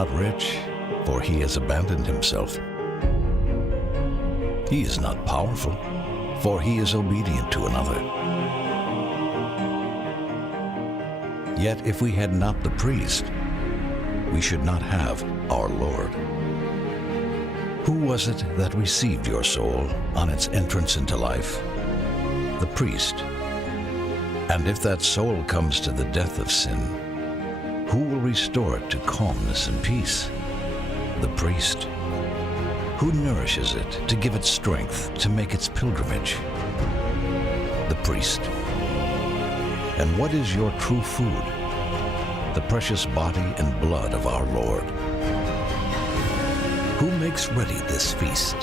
not rich, for he has abandoned himself. He is not powerful, for he is obedient to another. Yet if we had not the priest, we should not have our Lord. Who was it that received your soul on its entrance into life? The priest. And if that soul comes to the death of sin, who will restore it to calmness and peace? The priest. Who nourishes it to give it strength to make its pilgrimage? The priest. And what is your true food? The precious body and blood of our Lord. Who makes ready this feast?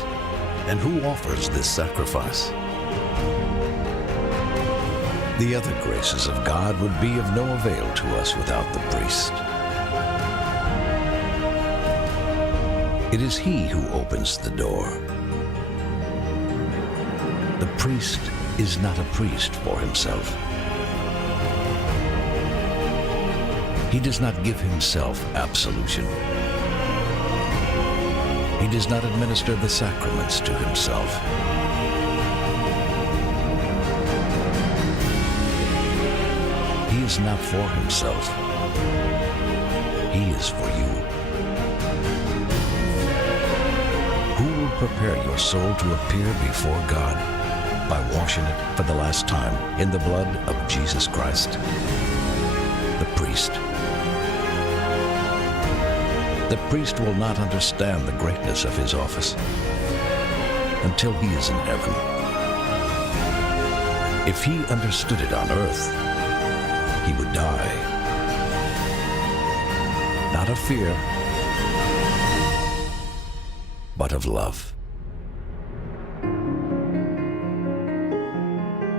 And who offers this sacrifice? The other graces of God would be of no avail to us without the priest. It is he who opens the door. The priest is not a priest for himself. He does not give himself absolution. He does not administer the sacraments to himself. He is not for himself. He is for you. Who will prepare your soul to appear before God by washing it for the last time in the blood of Jesus Christ? The priest. The priest will not understand the greatness of his office until he is in heaven. If he understood it on earth, he would die. Not of fear, but of love.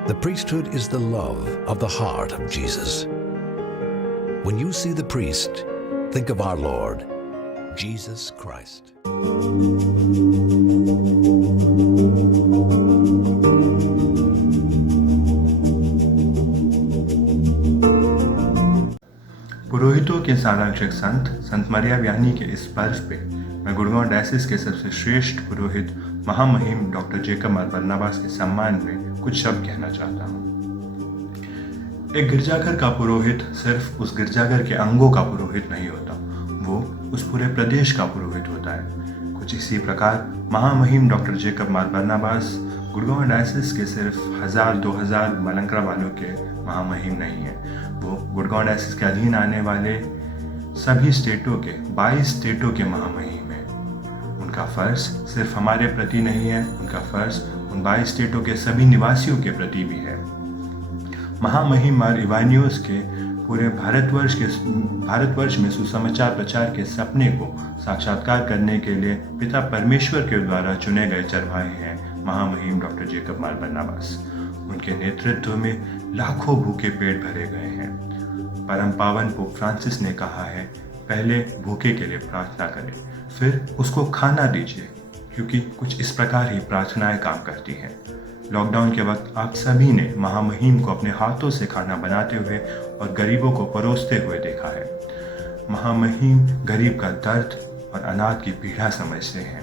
The priesthood is the love of the heart of Jesus. When you see the priest, think of our Lord, Jesus Christ. पुरोहितों के सारांशक संत मरिया व्यानी के इस पर्व पे मैं गुड़गांव डायसिस के सबसे श्रेष्ठ पुरोहित महामहिम डॉक्टर जेकब मार बरनबास के सम्मान में कुछ शब्द कहना चाहता हूँ। एक गिरजाघर का पुरोहित सिर्फ उस गिरजाघर के अंगों का पुरोहित नहीं होता, वो उस पूरे प्रदेश का पुरोहित होता है। कुछ इसी प्रकार महामहिम डॉक्टर जेकब मार बरनबास गुड़गांव डायसिस के सिर्फ 1000-2000 मलंकरा वालों के महामहिम नहीं है, वो गुड़गांव डायसिस के अधीन आने वाले सभी स्टेटों के 22 स्टेटों के महामहिम हैं। उनका फर्ज सिर्फ हमारे प्रति नहीं है, उनका फर्ज उन 22 स्टेटों के सभी निवासियों के प्रति भी है। महामहिम मार इवानियोस के पूरे भारतवर्ष में सुसमाचार प्रचार के सपने को साक्षात्कार करने के लिए पिता परमेश्वर के द्वारा चुने गए चरवाहे हैं महामहिम डॉक्टर जेकब मार बरनबास। उनके नेतृत्व में लाखों भूखे पेट भरे गए हैं। परम पावन पोप फ्रांसिस ने कहा है, पहले भूखे के लिए प्रार्थना करें, फिर उसको खाना दीजिए, क्योंकि कुछ इस प्रकार ही प्रार्थनाएं काम करती हैं। लॉकडाउन के वक्त आप सभी ने महामहिम को अपने हाथों से खाना बनाते हुए और गरीबों को परोसते हुए देखा है। महामहिम गरीब का दर्द और अनाथ की पीड़ा समझते हैं।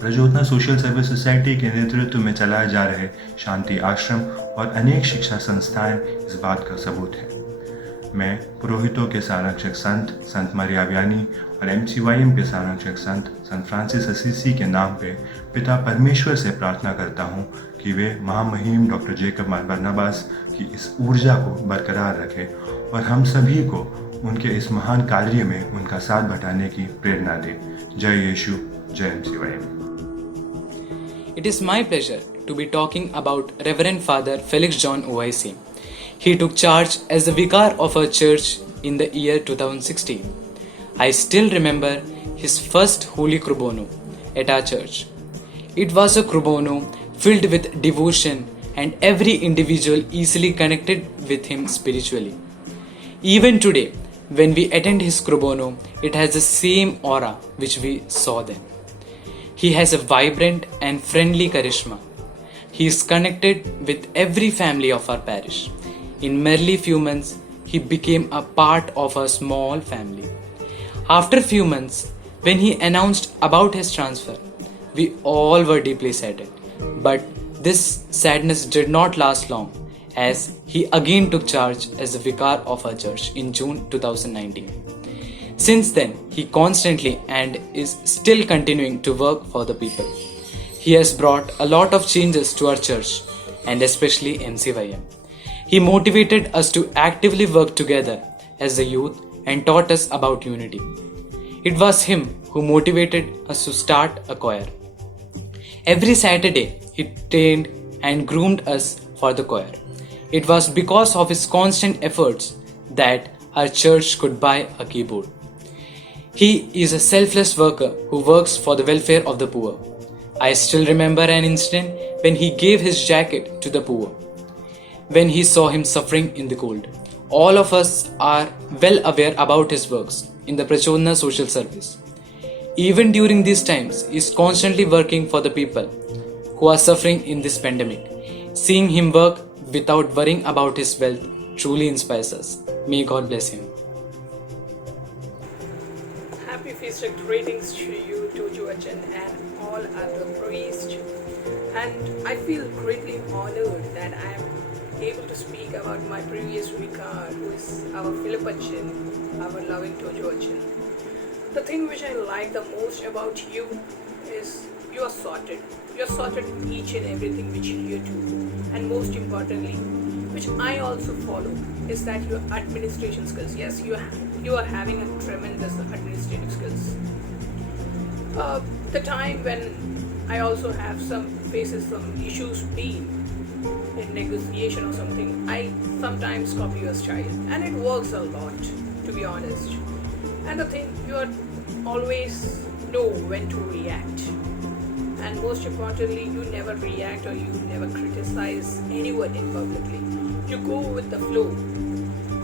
प्रजोतना सोशल सर्विस सोसाइटी के नेतृत्व में चलाए जा रहे शांति आश्रम और अनेक शिक्षा संस्थाएं इस बात का सबूत है। मैं पुरोहितों के सारांशक संत मरिया व्यानी और MCYM के सारांशक संत फ्रांसिस असीसी के नाम पे पिता परमेश्वर से प्रार्थना करता हूँ कि वे महामहिम डॉक्टर जेकब मार बरनबास की इस ऊर्जा को बरकरार रखें और हम सभी को उनके इस महान कार्य में उनका साथ बटाने की प्रेरणा दे। जय यीशु, जय MCYM। It is my pleasure to be talking about Reverend Father Felix John OIC. He took charge as the vicar of our church in the year 2016. I still remember his first Holy Crubono at our church. It was a Crubono filled with devotion and every individual easily connected with him spiritually. Even today, when we attend his Crubono, it has the same aura which we saw then. He has a vibrant and friendly charisma. He is connected with every family of our parish. In merely few months, he became a part of our small family. After a few months, when he announced about his transfer, we all were deeply saddened. But this sadness did not last long, as he again took charge as the vicar of our church in June 2019. Since then, he constantly and is still continuing to work for the people. He has brought a lot of changes to our church and especially MCYM. He motivated us to actively work together as the youth and taught us about unity. It was him who motivated us to start a choir. Every Saturday, he trained and groomed us for the choir. It was because of his constant efforts that our church could buy a keyboard. He is a selfless worker who works for the welfare of the poor. I still remember an incident when he gave his jacket to the poor, when he saw him suffering in the cold. All of us are well aware about his works in the Prachodna social service. Even during these times, he is constantly working for the people who are suffering in this pandemic. Seeing him work without worrying about his wealth truly inspires us. May God bless him. Happy feast of greetings to you, Tojo Achan, and all other priests. And I feel greatly honored that I am able to speak about my previous vicar, who is our Philip Achan, our loving Tojo Achan. The thing which I like the most about you is you are sorted. You are sorted in each and everything which you do. And most importantly, which I also follow, is that your administration skills. Yes, you are having a tremendous administrative skills. The time when I also have faces some issues being in negotiation or something, I sometimes copy your style, and it works a lot, to be honest. And the thing, you are always know when to react, and most importantly, you never react or you never criticize anyone in publicly. You go with the flow,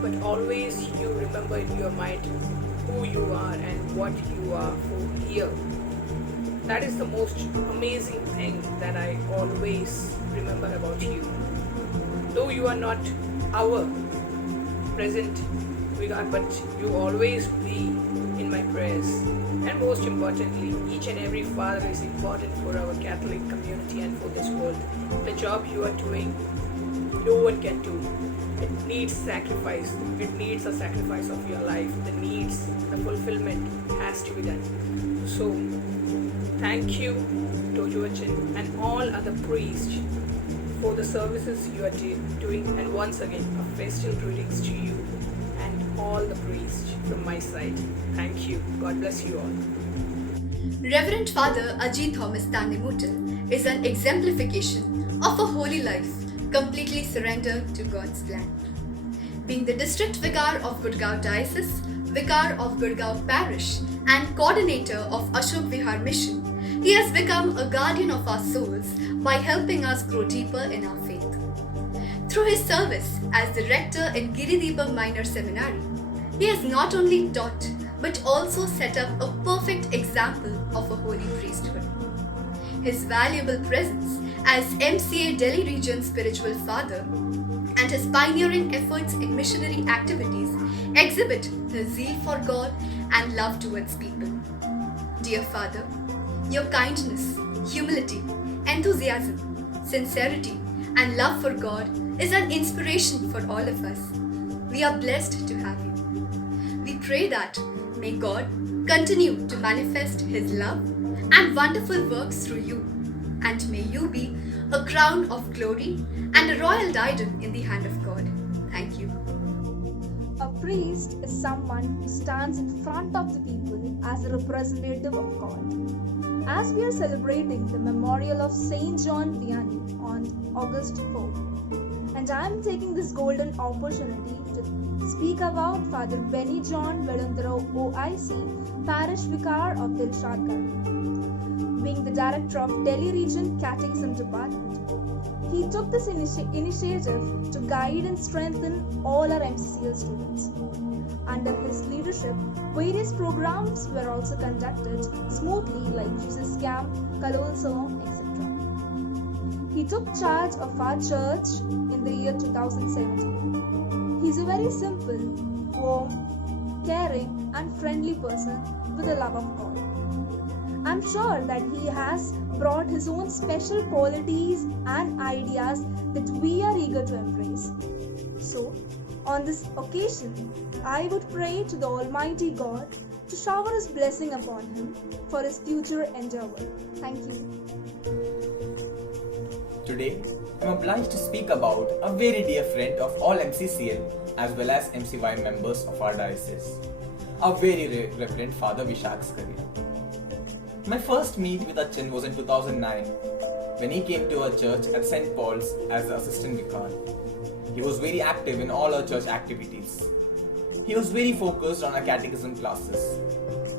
but always you remember in your mind who you are and what you are for here. That is the most amazing thing that I always remember about you. Though you are not our present vicar, but you always be in my prayers. And most importantly, each and every father is important for our Catholic community and for this world. The job you are doing, no one can do. It needs sacrifice. It needs a sacrifice of your life. The fulfillment has to be done. So, thank you, Tojo Achan, and all other priests for the services you are doing. And once again, a festal greetings to you and all the priests from my side. Thank you. God bless you all. Reverend Father Ajit Thomas Tandemutal is an exemplification of a holy life completely surrendered to God's plan. Being the district vicar of Gurgaon Diocese, vicar of Gurgaon Parish, and coordinator of Ashok Vihar Mission, he has become a guardian of our souls by helping us grow deeper in our faith. Through his service as the rector in Girideepa Minor Seminary, he has not only taught but also set up a perfect example of a holy priesthood. His valuable presence as MCA Delhi Region Spiritual Father and his pioneering efforts in missionary activities exhibit his zeal for God and love towards people. Dear Father, your kindness, humility, enthusiasm, sincerity, and love for God is an inspiration for all of us. We are blessed to have you. We pray that may God continue to manifest His love and wonderful works through you, and may you be a crown of glory and a royal diadem in the hand of God. Thank you. A priest is someone who stands in front of the people as a representative of God. As we are celebrating the memorial of Saint John Vianney on August 4th, and I am taking this golden opportunity to speak about Father Benny John Vedantaro OIC, Parish Vicar of Dilshadgarh. Being the Director of Delhi Region Catechism Department, he took this initiative to guide and strengthen all our MCCL students. Under his leadership, various programs were also conducted smoothly like Jesus Camp, Kalolsavam, etc. He took charge of our church in the year 2017. He's a very simple, warm, caring, and friendly person with the love of God. I'm sure that he has brought his own special qualities and ideas that we are eager to embrace. So, on this occasion, I would pray to the Almighty God to shower His blessing upon him for his future endeavor. Thank you. Today, I'm obliged to speak about a very dear friend of all MCCL as well as MCY members of our diocese, our very Reverend Father Vishak Skaria. My first meet with Achan was in 2009 when he came to our church at St. Paul's as the assistant vicar. He was very active in all our church activities. He was very focused on our catechism classes.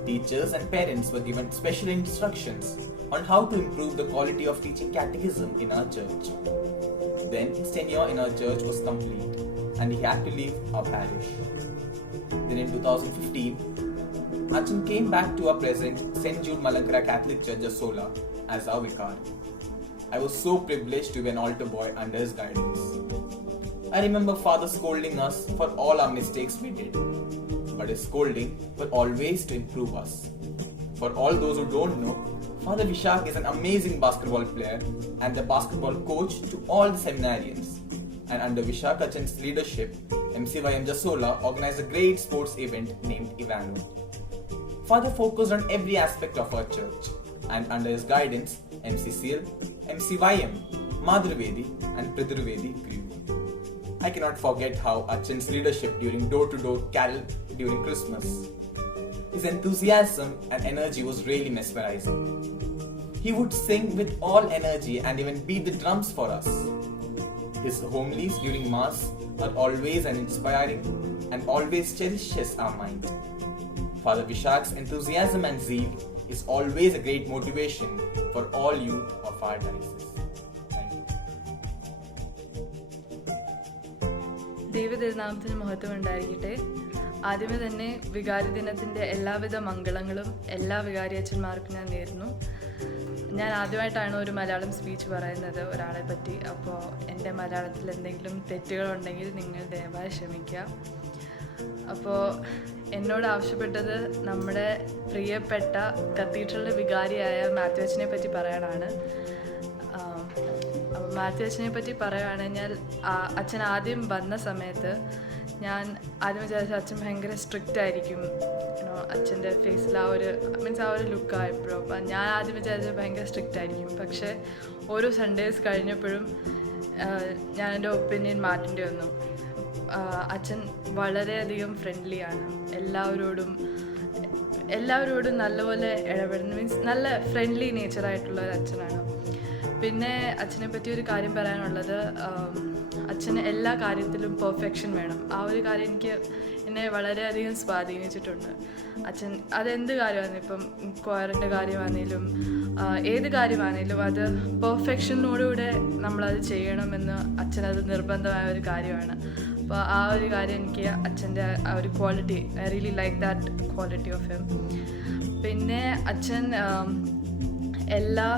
Teachers and parents were given special instructions on how to improve the quality of teaching catechism in our church. Then his tenure in our church was complete and he had to leave our parish. Then in 2015, Achan came back to our present St. Jude Malankara Catholic Church Jasola as our vicar. I was so privileged to be an altar boy under his guidance. I remember Father scolding us for all our mistakes we did, but his scolding was always to improve us. For all those who don't know, Father Vishak is an amazing basketball player and the basketball coach to all the seminarians. And under Vishak Achan's leadership, MCYM Jasola organized a great sports event named Ivano. Father focused on every aspect of our church, and under his guidance, MCCL, MCYM, Madhurvedi and Pridurvedi grew. I cannot forget how Achan's leadership during door-to-door carol during Christmas. His enthusiasm and energy was really mesmerizing. He would sing with all energy and even beat the drums for us. His homilies during Mass are always an inspiring and always cherishes our mind. Father Vishak's enthusiasm and zeal is always a great motivation for all youth of our diocese. ദൈവതിരുനാമത്തിന് മഹത്വം ഉണ്ടായിരിക്കട്ടെ. ആദ്യമേ തന്നെ വികാരി ദിനത്തിൻ്റെ എല്ലാവിധ മംഗളങ്ങളും എല്ലാ വികാരി അച്ഛന്മാർക്കും ഞാൻ നേരുന്നു. ഞാൻ ആദ്യമായിട്ടാണ് ഒരു മലയാളം സ്പീച്ച് പറയുന്നത് ഒരാളെ പറ്റി. അപ്പോൾ എൻ്റെ മലയാളത്തിൽ എന്തെങ്കിലും തെറ്റുകളുണ്ടെങ്കിൽ നിങ്ങൾ ദയവായി ക്ഷമിക്കുക. അപ്പോൾ എന്നോട് ആവശ്യപ്പെട്ടത് നമ്മുടെ പ്രിയപ്പെട്ട കത്തീഡ്രലിൻ്റെ വികാരിയായ മാത്യു അച്ഛനെ പറ്റി പറയാനാണ്. അപ്പോൾ മാത്യു അച്ഛനെ പറ്റി പറയുകയാണെങ്കിൽ അച്ഛൻ ആദ്യം വന്ന സമയത്ത് ഞാൻ ആദ്യം വിചാരിച്ച അച്ഛൻ ഭയങ്കര സ്ട്രിക്റ്റ് ആയിരിക്കും, അച്ഛൻ്റെ ഫേസിൽ ആ ഒരു ലുക്കായപ്പോഴും. അപ്പം ഞാൻ ആദ്യം വിചാരിച്ചത് ഭയങ്കര സ്ട്രിക്റ്റ് ആയിരിക്കും. പക്ഷേ ഓരോ സൺഡേസ് കഴിഞ്ഞപ്പോഴും ഞാൻ എൻ്റെ ഒപ്പീനിയൻ മാറ്റേണ്ടി വന്നു. അച്ഛൻ വളരെയധികം ഫ്രണ്ട്ലിയാണ്, എല്ലാവരോടും നല്ലപോലെ ഇടപെടുന്നു, മീൻസ് നല്ല ഫ്രണ്ട്ലി നേച്ചറായിട്ടുള്ള ഒരു അച്ഛനാണ്. പിന്നെ അച്ഛനെ പറ്റി ഒരു കാര്യം പറയാനുള്ളത്, അച്ഛന് എല്ലാ കാര്യത്തിലും പെർഫെക്ഷൻ വേണം. ആ ഒരു കാര്യം എന്നെ വളരെയധികം സ്വാധീനിച്ചിട്ടുണ്ട്. അച്ഛൻ അതെന്ത് കാര്യമാണെങ്കിലും, ഇപ്പം ക്വയറിൻ്റെ കാര്യമാണെങ്കിലും ഏത് കാര്യമാണെങ്കിലും അത് പെർഫെക്ഷനോടുകൂടെ നമ്മളത് ചെയ്യണമെന്ന് അച്ഛനത് നിർബന്ധമായ ഒരു കാര്യമാണ്. അപ്പോൾ ആ ഒരു കാര്യം എനിക്ക് അച്ഛൻ്റെ ആ ഒരു quality, I really like that quality of him. പിന്നെ അച്ഛൻ എല്ലാ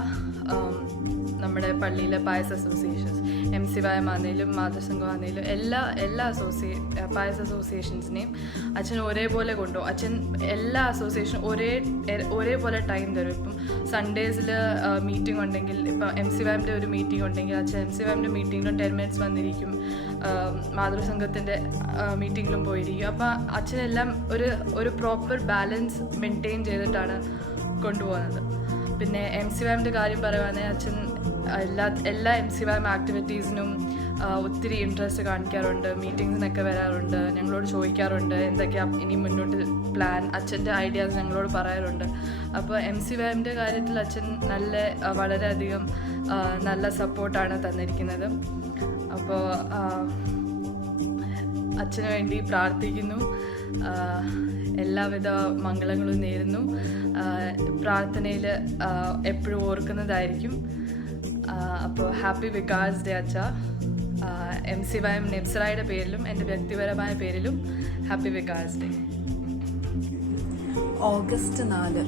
നമ്മുടെ പള്ളിയിലെ പായസ അസോസിയേഷൻസ്, MCYM ആണെങ്കിലും മാതൃസംഘം ആണെങ്കിലും എല്ലാ പായസ അസോസിയേഷൻസിനെയും അച്ഛൻ ഒരേപോലെ കൊണ്ടുപോകും. അച്ഛൻ എല്ലാ അസോസിയേഷനും ഒരേപോലെ ടൈം തരും. ഇപ്പം സൺഡേസിൽ മീറ്റിംഗ് ഉണ്ടെങ്കിൽ, ഇപ്പം MCYMൻ്റെ ഒരു മീറ്റിംഗ് ഉണ്ടെങ്കിൽ അച്ഛൻ MCYMൻ്റെ മീറ്റിങ്ങിലും 10 minutes വന്നിരിക്കും, മാതൃസംഘത്തിൻ്റെ മീറ്റിങ്ങിലും പോയിരിക്കും. അപ്പോൾ അച്ഛനെല്ലാം ഒരു പ്രോപ്പർ ബാലൻസ് മെയിൻറ്റെയിൻ ചെയ്തിട്ടാണ് കൊണ്ടുപോകുന്നത്. പിന്നെ MCYMൻ്റെ കാര്യം പറയുവാണെങ്കിൽ അച്ഛൻ എല്ലാ MCYM ആക്ടിവിറ്റീസിനും ഒത്തിരി ഇൻട്രസ്റ്റ് കാണിക്കാറുണ്ട്, മീറ്റിങ്സിനൊക്കെ വരാറുണ്ട്, ഞങ്ങളോട് ചോദിക്കാറുണ്ട് എന്തൊക്കെയാണ് ഇനി മുന്നോട്ട് പ്ലാൻ, അച്ഛൻ്റെ ഐഡിയാസ് ഞങ്ങളോട് പറയാറുണ്ട്. അപ്പോൾ MCYMൻ്റെ കാര്യത്തിൽ അച്ഛൻ വളരെയധികം നല്ല സപ്പോർട്ടാണ് തന്നിരിക്കുന്നത്. അപ്പോൾ അച്ഛന് വേണ്ടി പ്രാർത്ഥിക്കുന്നു, എല്ലാവിധ മംഗളങ്ങളും നേരുന്നു. പ്രാർത്ഥനയിൽ എപ്പോഴും ഓർക്കുന്നതായിരിക്കും. അപ്പോൾ ഹാപ്പി വികാസ് ഡേ അച്ഛ. MCYM നെപ്സറായുടെ പേരിലും എൻ്റെ വ്യക്തിപരമായ പേരിലും ഹാപ്പി വികാസ് ഡേ. ഓഗസ്റ്റ് 4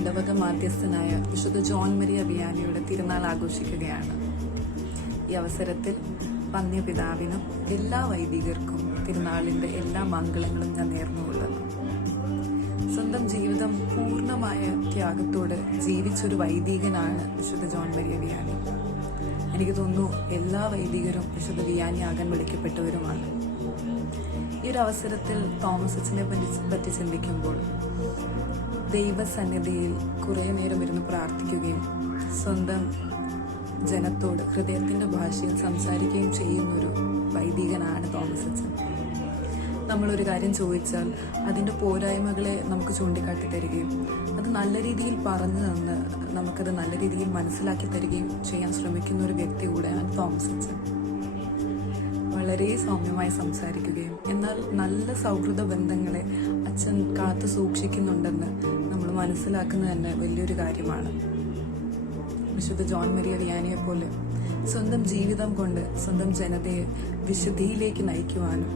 ഇടവക മാധ്യസ്ഥനായ വിശുദ്ധ ജോൺ മരിയ വിയാനിയുടെ തിരുനാൾ ആഘോഷിക്കുകയാണ്. ഈ അവസരത്തിൽ വന്യപിതാവിനും എല്ലാ വൈദികർക്കും തിരുനാളിൻ്റെ എല്ലാ മംഗളങ്ങളും ഞാൻ നേർന്നുകൊള്ളുന്നു. സ്വന്തം ജീവിതം പൂർണ്ണമായ ത്യാഗത്തോടെ ജീവിച്ചൊരു വൈദികനാണ് വിശുദ്ധ ജോൺ മരിയ വിയാനി. എനിക്ക് തോന്നുന്നു എല്ലാ വൈദികരും വിശുദ്ധ വിയാനി ആകാൻ വിളിക്കപ്പെട്ടവരുമാണ്. ഈ ഒരു അവസരത്തിൽ തോമസ് അച്ഛനെ പറ്റി ചിന്തിക്കുമ്പോൾ ദൈവസന്നിധിയിൽ കുറേ നേരം ഇരുന്ന് പ്രാർത്ഥിക്കുകയും സ്വന്തം ജനത്തോട് ഹൃദയത്തിൻ്റെ ഭാഷയിൽ സംസാരിക്കുകയും ചെയ്യുന്നൊരു വൈദികനാണ് തോമസ് അച്ഛൻ. നമ്മളൊരു കാര്യം ചോദിച്ചാൽ അതിൻ്റെ പോരായ്മകളെ നമുക്ക് ചൂണ്ടിക്കാട്ടി തരികയും അത് നല്ല രീതിയിൽ പറഞ്ഞു തന്ന് നമുക്കത് നല്ല രീതിയിൽ മനസ്സിലാക്കി തരികയും ചെയ്യാൻ ശ്രമിക്കുന്ന ഒരു വ്യക്തി കൂടെയാണ് തോമസ് അച്ഛൻ. വളരെ സൗമ്യമായി സംസാരിക്കുകയും എന്നാൽ നല്ല സൗഹൃദ ബന്ധങ്ങളെ അച്ഛൻ കാത്തു സൂക്ഷിക്കുന്നുണ്ടെന്ന് നമ്മൾ മനസ്സിലാക്കുന്നത് തന്നെ വലിയൊരു കാര്യമാണ്. വിശുദ്ധ ജോൺ മരിയ വിയാനിയെ പോലെ സ്വന്തം ജീവിതം കൊണ്ട് സ്വന്തം ജനതയെ വിശുദ്ധിയിലേക്ക് നയിക്കുവാനും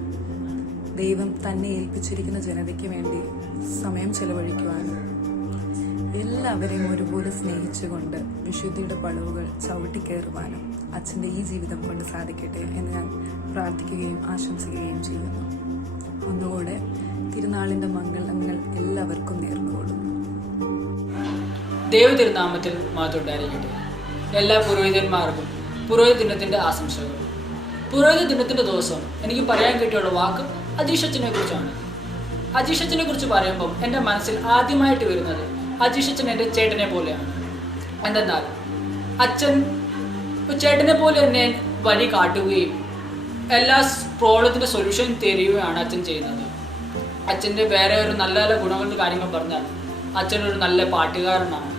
ദൈവം തന്നെ ഏൽപ്പിച്ചിരിക്കുന്ന ജനതയ്ക്ക് വേണ്ടി സമയം ചെലവഴിക്കുവാനും എല്ലാവരെയും ഒരുപോലെ സ്നേഹിച്ചുകൊണ്ട് വിശുദ്ധിയുടെ പടവുകൾ ചവിട്ടിക്കയറുവാനും അച്ഛൻ്റെ ഈ ജീവിതം കൊണ്ട് സാധിക്കട്ടെ എന്ന് ഞാൻ പ്രാർത്ഥിക്കുകയും ആശംസിക്കുകയും ചെയ്യുന്നു. ഒന്നുകൂടെ തിരുനാളിൻ്റെ മംഗളങ്ങൾ എല്ലാവർക്കും നേർന്നുകൊള്ളുന്നു. ദൈവതിരുനാമത്തിൽ മാറ്റുണ്ടായിരിക്കട്ടെ. എല്ലാ പുരോഹിതന്മാർക്കും പുരോഹിത ദിനത്തിൻ്റെ ആശംസകൾ. പുരോഹിത ദിനത്തിൻ്റെ ദിവസം എനിക്ക് പറയാൻ കിട്ടിയുള്ള വാക്ക് അജീഷച്ചനെ കുറിച്ചാണ്. അജീഷച്ചനെ കുറിച്ച് പറയുമ്പം എൻ്റെ മനസ്സിൽ ആദ്യമായിട്ട് വരുന്നത് അജീഷച്ചൻ എൻ്റെ ചേട്ടനെ പോലെയാണ്. എന്തെന്നാൽ അച്ഛൻ ചേട്ടനെ പോലെ തന്നെ വഴി കാട്ടുകയും എല്ലാ പ്രോബ്ലത്തിൻ്റെ സൊല്യൂഷൻ തരികയാണ് അച്ഛൻ ചെയ്യുന്നത്. അച്ഛൻ്റെ വേറെ ഒരു നല്ല നല്ല ഗുണങ്ങളുടെ കാര്യങ്ങൾ പറഞ്ഞാൽ അച്ഛനൊരു നല്ല പാട്ടുകാരനാണ്.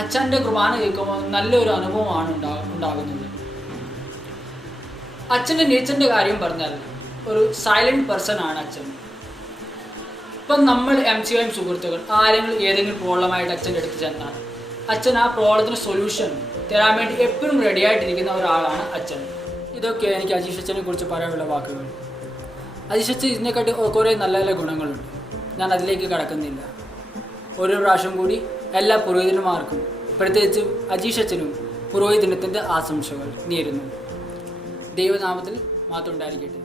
അച്ഛൻ്റെ കുർബാന കേൾക്കുമ്പോൾ നല്ലൊരു അനുഭവമാണ് ഉണ്ടാകുന്നത്. അച്ഛൻ്റെ നേച്ചറിൻ്റെ കാര്യം പറഞ്ഞാൽ ഒരു സൈലൻറ്റ് പേഴ്സൺ ആണ് അച്ഛൻ. ഇപ്പം നമ്മൾ MCYM സുഹൃത്തുക്കൾ ആരെങ്കിലും ഏതെങ്കിലും പ്രോബ്ലമായിട്ട് അച്ഛൻ്റെ അടുത്ത് ചെന്നാൽ അച്ഛൻ ആ പ്രോബ്ലത്തിന് സൊല്യൂഷൻ തരാൻ വേണ്ടി എപ്പോഴും റെഡി ആയിട്ടിരിക്കുന്ന ഒരാളാണ് അച്ഛൻ. ഇതൊക്കെ എനിക്ക് അജീഷ് അച്ഛനെ കുറിച്ച് പറയാനുള്ള വാക്കുകൾ. അജീഷ് അച്ഛൻ ഇതിനെക്കാട്ടി കുറേ നല്ല നല്ല ഗുണങ്ങളുണ്ട്. ഞാൻ അതിലേക്ക് കടക്കുന്നില്ല. ഒരു പ്രാവശ്യം കൂടി എല്ലാ പുരോഹിതന്മാർക്കും പ്രത്യേകിച്ച് അജീഷ് അച്ഛനും പുരോഹിത ദിനത്തിൻ്റെ ആശംസകൾ നേരുന്നു. ദൈവനാമത്തിൽ മാത്രം ഉണ്ടായിരിക്കട്ടെ.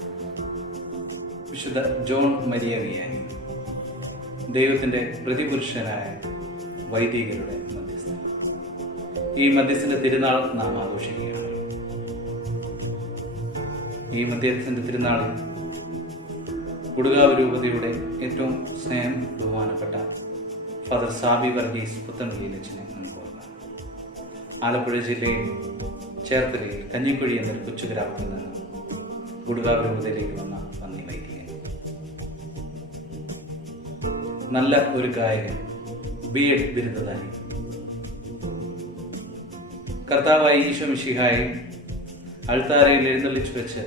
വിശുദ്ധ ജോൺ മരിയ വിയാനി ദൈവത്തിൻ്റെ പ്രതിപുരുഷനായ വൈദികരുടെ മധ്യസ്ഥൻ. ഈ മധ്യസ്ഥൻ്റെ തിരുനാൾ നാം ആഘോഷിക്കുകയാണ്. ഈ മധ്യസ്ഥൻ്റെ തിരുനാളിൽ കൊടുകാവ് രൂപതയുടെ ഏറ്റവും സ്നേഹം ബഹുമാനപ്പെട്ട ഫാദർ സാബി വർഗീസ് പുത്തൻകുഴിയിലച്ഛനെ നമുക്ക് ഓർക്കാം. ആലപ്പുഴ ജില്ലയിൽ ചേർത്തലയിൽ കഞ്ഞിക്കുഴി എന്നൊരു കൊച്ചു ഗ്രാമത്തിൽ നിന്ന് കൊടുകാവ് രൂപതയിലേക്ക് വന്ന വന്നി വൈദികൻ, നല്ല ഒരു ഗായകൻ, B.Ed ബിരുദധാരി. കർത്താവായ ഈശോ മിശിഹായെ അൾത്താരയിൽ എഴുന്നള്ളിച്ചു വെച്ച്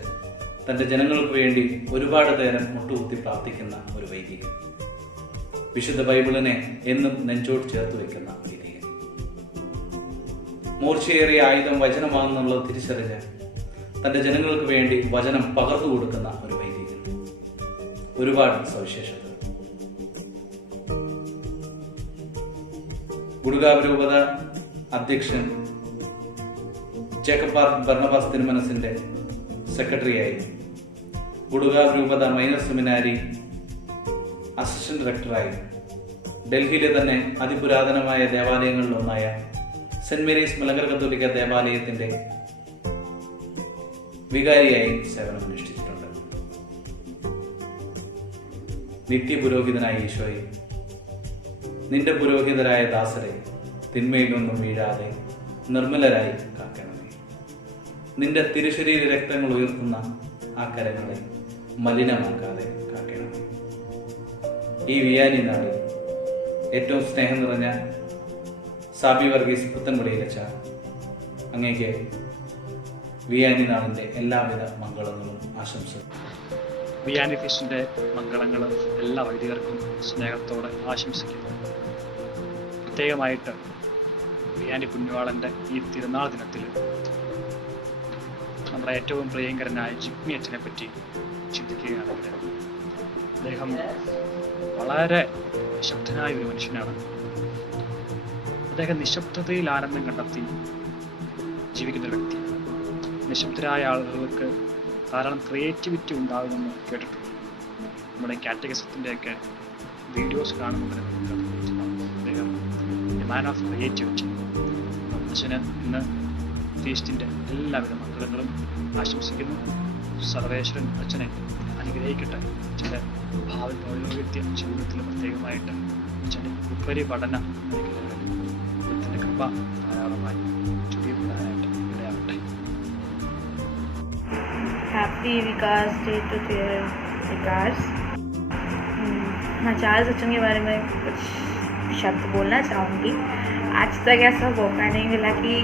തൻ്റെ ജനങ്ങൾക്ക് വേണ്ടി ഒരുപാട് നേരം മുട്ടുകുത്തി പ്രാർത്ഥിക്കുന്ന ഒരു വൈദികൻ. വിശുദ്ധ ബൈബിളിനെ എന്നും നെഞ്ചോട് ചേർത്ത് വയ്ക്കുന്ന വൈദികൻ. മൂർച്ചയേറിയ ആയുധം വചനമാണെന്നുള്ളത് തിരിച്ചറിഞ്ഞ് തൻ്റെ ജനങ്ങൾക്ക് വേണ്ടി വചനം പകർന്നു കൊടുക്കുന്ന ഒരു വൈദികൻ. ഒരുപാട് സവിശേഷത. കൊടുകാവ് രൂപത അധ്യക്ഷൻ ജേക്കബ് ബർണബാസ് തിരുമനസിന്റെ സെക്രട്ടറിയായി, കൊടുകാവ് രൂപത മൈനർ സെമിനാരി അസിസ്റ്റന്റ് ഡയറക്ടറായി, ഡൽഹിയിലെ തന്നെ അതിപുരാതനമായ ദേവാലയങ്ങളിലൊന്നായ സെന്റ് മേരീസ് മലങ്കര കത്തോലിക്ക ദേവാലയത്തിന്റെ വികാരിയായി സേവനമനുഷ്ഠിച്ചിട്ടുണ്ട്. നിത്യപുരോഹിതനായ ഈശോയെ, നിന്റെ പുരോഹിതരായ ദാസരെ തിന്മയിലൊന്നും വീഴാതെ നിർമ്മലരായി കാക്കണമേ. നിന്റെ തിരുശരീര രക്തങ്ങൾ ഉയർത്തുന്ന ആ കരങ്ങളെ മലിനമാക്കാതെ കാക്കണമേ. ഈ വിയാനി നാളിൽ ഏറ്റവും സ്നേഹം നിറഞ്ഞ സാബി വർഗീസ് പുത്തൻകുടിയിലച്ച അങ്ങേക്ക് വിയാനി നാളിൻ്റെ എല്ലാവിധ മംഗളങ്ങളും ആശംസകളും. വിയാനി ഫീസ്റ്റിൻ്റെ മംഗളങ്ങൾ എല്ലാ വൈദികർക്കും സ്നേഹത്തോടെ ആശംസിക്കുന്നു. പ്രത്യേകമായിട്ട് വിയാനി പുണ്യവാളൻ്റെ ഈ തിരുനാൾ ദിനത്തിൽ നമ്മുടെ ഏറ്റവും പ്രിയങ്കരനായ ജിഗ്മി അച്ഛനെ പറ്റി ചിന്തിക്കുകയാണെങ്കിൽ അദ്ദേഹം വളരെ നിശബ്ദനായ ഒരു മനുഷ്യനാണ്. അദ്ദേഹം നിശബ്ദതയിൽ ആനന്ദം കണ്ടെത്തി ജീവിക്കുന്നൊരു വ്യക്തിയാണ്. നിശബ്ദരായ ആളുകൾക്ക് ധാരാളം ക്രിയേറ്റിവിറ്റി ഉണ്ടാകുമെന്ന് കേട്ടിട്ടുണ്ട്. നമ്മുടെ കാറ്റഗിസത്തിൻ്റെയൊക്കെ വീഡിയോസ് കാണുമ്പോൾ നമുക്കത് മനസ്സിലാവും. അദ്ദേഹം എ മാൻ ഓഫ് ക്രിയേറ്റിവിറ്റി. അച്ഛന് ഇന്ന് ഫീസ്റ്റിൻ്റെ എല്ലാവിധ മംഗളങ്ങളും ആശംസിക്കുന്നു. സർവേശ്വരൻ അച്ഛനെ അനുഗ്രഹിക്കട്ടെ. അച്ഛൻ്റെ ഭാവി പൗരോഹിത്യ ജീവിതത്തിൽ പ്രത്യേകമായിട്ട് അച്ഛൻ്റെ ഉപരിപഠന മേഖലകളിൽ ദൈവത്തിൻ്റെ കൃപ ധാരാളമായി ചുരുക്കപ്പെടാനായിട്ട് ഇടയാകട്ടെ. Happy Vikas day to dear Vikas. मैं चार्ल्स अचन के बारे में कुछ शब्द बोलना चाहूँगी। आज तक ऐसा मौका नहीं मिला कि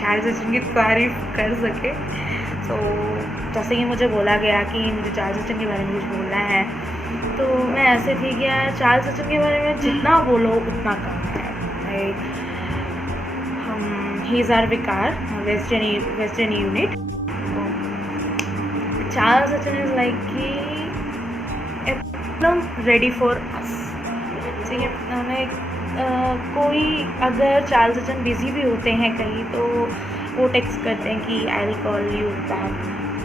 चार्ल्स अचन की तारीफ कर सके। तो जैसे कि मुझे बोला गया कि मुझे चार्ल्स अचन के बारे में कुछ बोलना है, तो मैं ऐसे थी कि यार चार्ल्स अचन के बारे में जितना बोलो उतना कम है। He is our vicar western unit. Charles Achan is like कि एकदम रेडी फॉर अस। ठीक है, हमें कोई अगर चार्ल्स अचन बिजी भी होते हैं कहीं तो वो टेक्स्ट करते हैं कि I will call you back.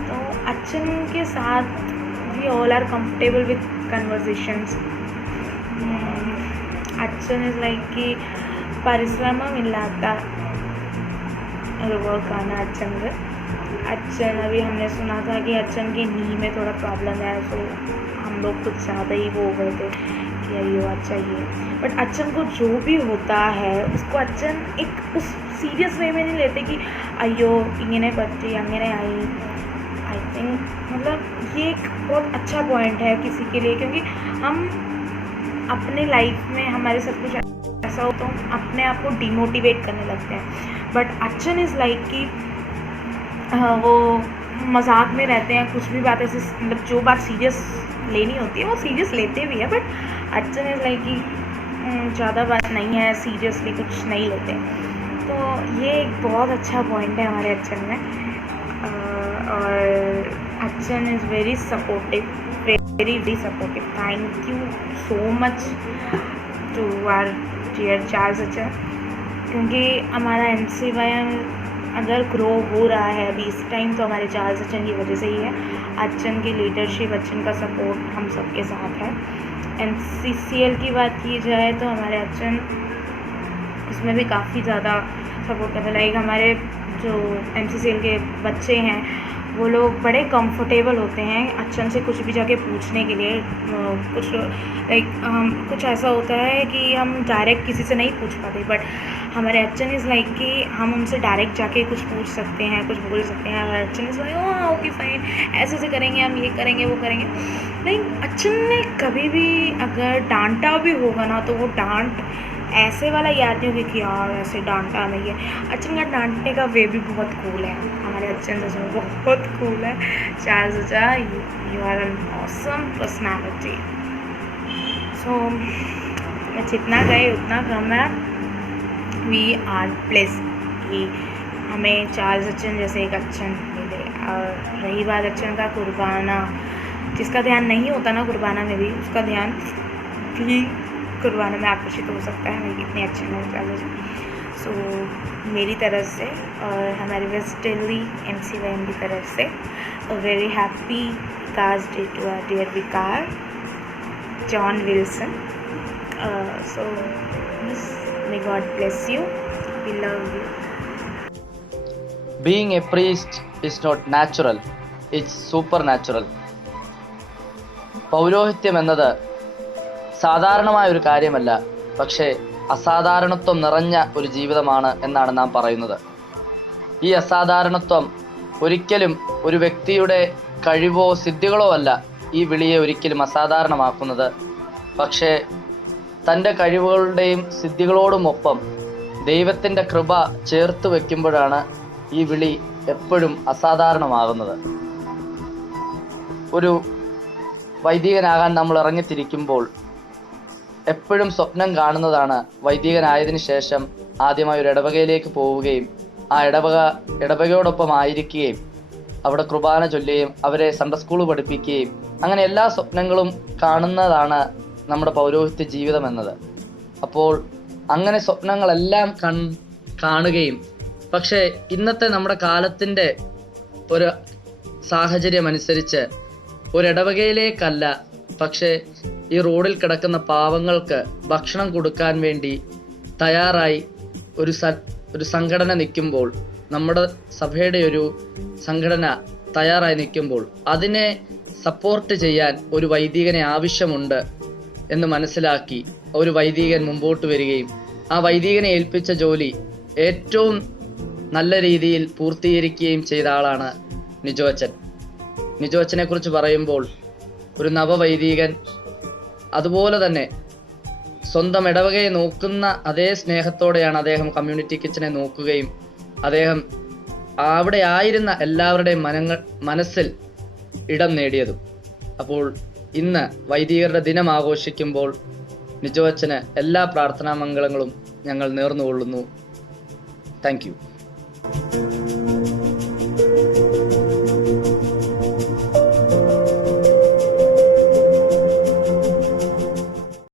तो अचन के साथ we all are comfortable with conversations. Achan is like कि परिश्रम इल्लाता वर्क आना अचन। अभी हमने सुना था कि अचन की नी में थोड़ा प्रॉब्लम है, तो हम लोग कुछ ज़्यादा ही वो हो गए थे कि अयो अच्छा ये। बट अचन को जो भी होता है उसको अचन एक उस सीरियस वे में नहीं लेते कि अयो इങ്ങനെ പറ്റി അങ്ങനെ आई। आई थिंक मतलब ये एक बहुत अच्छा पॉइंट है किसी के लिए, क्योंकि हम अपने लाइफ में हमारे साथ कुछ ऐसा हो तो हम अपने आप को डिमोटिवेट करने लगते हैं। बट अचन इज़ लाइक कि वो मजाक में रहते हैं, कुछ भी बात ऐसे मतलब जो बात सीरियस लेनी होती है वो सीरियस लेते भी है। बट अचन इज़ लाइक कि ज़्यादा बात नहीं है, सीरियसली कुछ नहीं लेते। तो ये एक बहुत अच्छा पॉइंट है हमारे अचन में। और Achan is very supportive, very supportive. Thank you so much to our dear Charles Achan, क्योंकि हमारा MCYM अगर ग्रो हो रहा है अभी इस टाइम तो हमारे चार्ल्स अचन की वजह से ही है। अचन की लीडरशिप, अचन का सपोर्ट हम सबके साथ है। MCCL की बात की जाए तो हमारे अचन उसमें भी काफ़ी ज़्यादा सपोर्ट करते हैं। लाइक हमारे जो MCCL के बच्चे हैं वो लोग बड़े कंफर्टेबल होते हैं अचन से कुछ भी जाके पूछने के लिए। कुछ लाइक कुछ ऐसा होता है कि हम डायरेक्ट किसी से नहीं पूछ पाते, बट हमारे अचन इज़ लाइक कि हम उनसे डायरेक्ट जाके कुछ पूछ सकते हैं, कुछ बोल सकते हैं। हमारे अचन इज़ लाइक ओके फाइन, ऐसे ऐसे करेंगे, हम ये करेंगे वो करेंगे। लाइक अचन ने कभी भी अगर डांटा भी होगा ना तो वो डांट ऐसे वाला याद नहीं होगी कि यार ऐसे डांटा नहीं है। अचन का डांटने का वे भी बहुत कूल है। हमारे अचन सच में बहुत कूल है। Charles Acha, you are an awesome personality. So मैं जितना गए उतना कम है। वी आर ब्लेस्ड कि हमें चार्ल्स अचन जैसे एक अचन मिले। और रही बात अचन का कुर्बाना, जिसका ध्यान नहीं होता ना कुर्बाना में भी, उसका ध्यान भी कुर्बाना में आकर्षित हो सकता है। मेरी कितने अच्छे हैं चार्ल्स। सो मेरी तरफ से और हमारे वेस्ट दिल्ली MCYM की तरफ से very happy Vikas day to our dear vicar John Wilson. So may God bless you. We love you. Being a priest is not natural, it's supernatural. പൗരോഹിത്യം എന്നത് സാധാരണമായ ഒരു കാര്യമല്ല, പക്ഷേ അസാധാരണത്വം നിറഞ്ഞ ഒരു ജീവിതമാണ് എന്നാണ് നാം പറയുന്നത്. ഈ അസാധാരണത്വം ഒരിക്കലും ഒരു വ്യക്തിയുടെ കഴിവോ സിദ്ധികളോ അല്ല ഈ വിളിയെ ഒരിക്കലും അസാധാരണമാക്കുന്നത്. പക്ഷേ തൻ്റെ കഴിവുകളുടെയും സിദ്ധികളോടുമൊപ്പം ദൈവത്തിൻ്റെ കൃപ ചേർത്ത് വയ്ക്കുമ്പോഴാണ് ഈ വിളി എപ്പോഴും അസാധാരണമാകുന്നത്. ഒരു വൈദികനാകാൻ നമ്മൾ ഇറങ്ങിത്തിരിക്കുമ്പോൾ എപ്പോഴും സ്വപ്നം കാണുന്നതാണ് വൈദികനായതിനു ശേഷം ആദ്യമായി ഒരു ഇടവകയിലേക്ക് പോവുകയും ആ ഇടവകയോടൊപ്പം ആയിരിക്കുകയും അവിടെ കുർബാന ചൊല്ലുകയും അവരെ സൺഡേ സ്കൂൾ പഠിപ്പിക്കുകയും അങ്ങനെ എല്ലാ സ്വപ്നങ്ങളും കാണുന്നതാണ് നമ്മുടെ പൗരോഹിത്യ ജീവിതം എന്നത്. അപ്പോൾ അങ്ങനെ സ്വപ്നങ്ങളെല്ലാം കാണുകയും പക്ഷേ ഇന്നത്തെ നമ്മുടെ കാലത്തിൻ്റെ ഒരു സാഹചര്യമനുസരിച്ച് ഒരിടവകയിലേക്കല്ല, പക്ഷേ ഈ റോഡിൽ കിടക്കുന്ന പാവങ്ങൾക്ക് ഭക്ഷണം കൊടുക്കാൻ വേണ്ടി തയ്യാറായി ഒരു സംഘടന നിൽക്കുമ്പോൾ, നമ്മുടെ സഭയുടെ ഒരു സംഘടന തയ്യാറായി നിൽക്കുമ്പോൾ അതിനെ സപ്പോർട്ട് ചെയ്യാൻ ഒരു വൈദികനെ ആവശ്യമുണ്ട് എന്ന് മനസ്സിലാക്കി ഒരു വൈദികൻ മുമ്പോട്ട് വരികയും ആ വൈദികനെ ഏൽപ്പിച്ച ജോലി ഏറ്റവും നല്ല രീതിയിൽ പൂർത്തീകരിക്കുകയും ചെയ്ത ആളാണ് നിജോ അച്ഛൻ. നിജോ അച്ഛനെ കുറിച്ച് പറയുമ്പോൾ ഒരു നവവൈദികൻ, അതുപോലെ തന്നെ സ്വന്തം ഇടവകയെ നോക്കുന്ന അതേ സ്നേഹത്തോടെയാണ് അദ്ദേഹം കമ്മ്യൂണിറ്റി കിച്ചനെ നോക്കുകയും അദ്ദേഹം അവിടെ ആയിരുന്ന എല്ലാവരുടെയും മനസ്സിൽ ഇടം നേടിയതും. അപ്പോൾ ഇന്ന് വൈദികരുടെ ദിനം ആഘോഷിക്കുമ്പോൾ നിജോ അച്ഛന് എല്ലാ പ്രാർത്ഥനാ മംഗളങ്ങളും ഞങ്ങൾ നേർന്നുകൊള്ളുന്നു. Thank you.